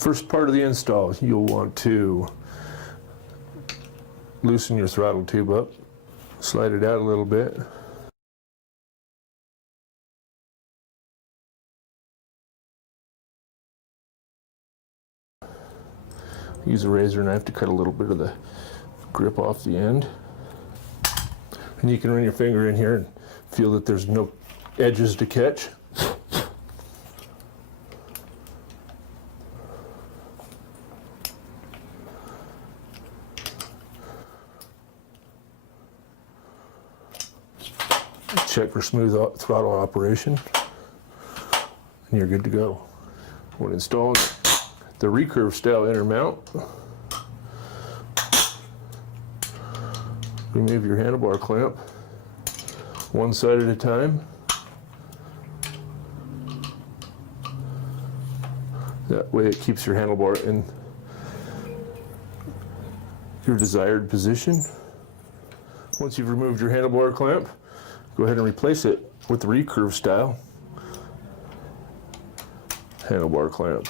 First part of the install, you'll want to loosen your throttle tube up, slide it out a little bit. Use a razor knife to cut a little bit of the grip off the end. And you can run your finger in here and feel that there's no edges to catch. Check for smooth throttle operation, and you're good to go. When installing the Recurve style inner mount, remove your handlebar clamp one side at a time. That way it keeps your handlebar in your desired position. Once you've removed your handlebar clamp, go ahead and replace it with the Recurve style handlebar clamp.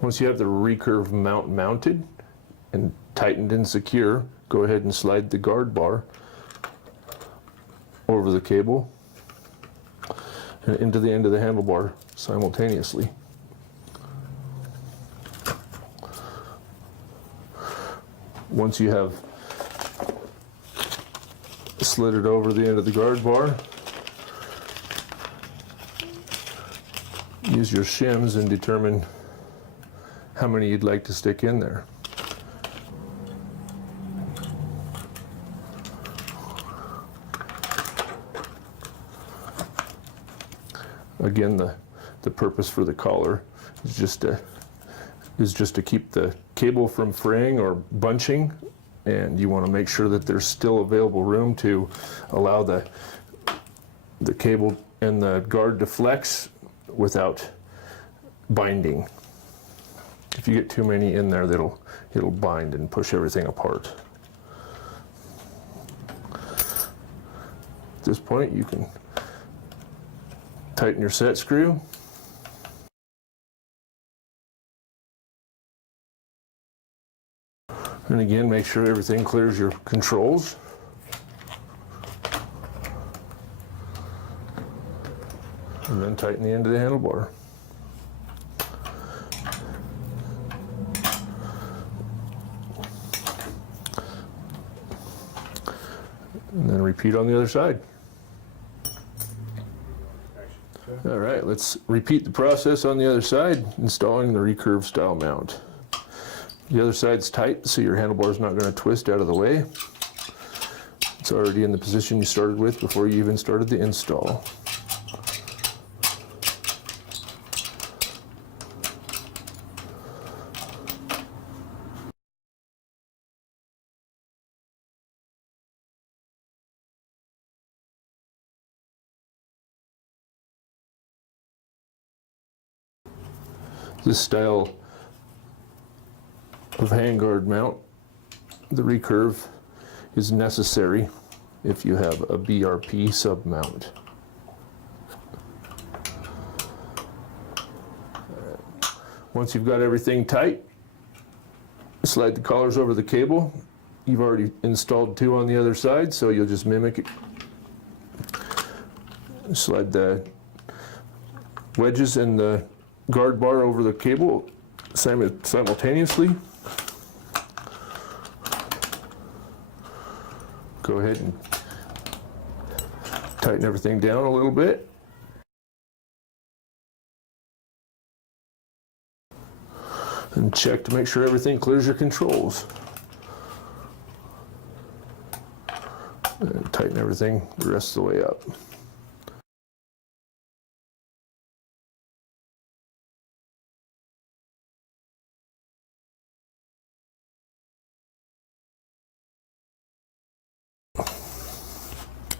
Once you have the Recurve mount mounted and tightened and secure, go ahead and slide the guard bar over the cable and into the end of the handlebar simultaneously. Once you have slid it over the end of the guard bar, use your shims and determine how many you'd like to stick in there. Again, the purpose for the collar is just to keep the cable from fraying or bunching, and you want to make sure that there's still available room to allow the cable and the guard to flex without binding. If you get too many in there, it'll bind and push everything apart. At this point, you can tighten your set screw. And again, make sure everything clears your controls. And then tighten the end of the handlebar. And then repeat on the other side. All right, let's repeat the process on the other side, installing the Recurve style mount. The other side's tight, so your handlebar is not going to twist out of the way. It's already in the position you started with before you even started the install. This style of handguard mount, the Recurve, is necessary if you have a BRP sub mount. Once you've got everything tight, slide the collars over the cable. You've already installed two on the other side, so you'll just mimic it. Slide the wedges and the guard bar over the cable simultaneously. Go ahead and tighten everything down a little bit. And check to make sure everything clears your controls. And tighten everything the rest of the way up.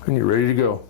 And you're ready to go.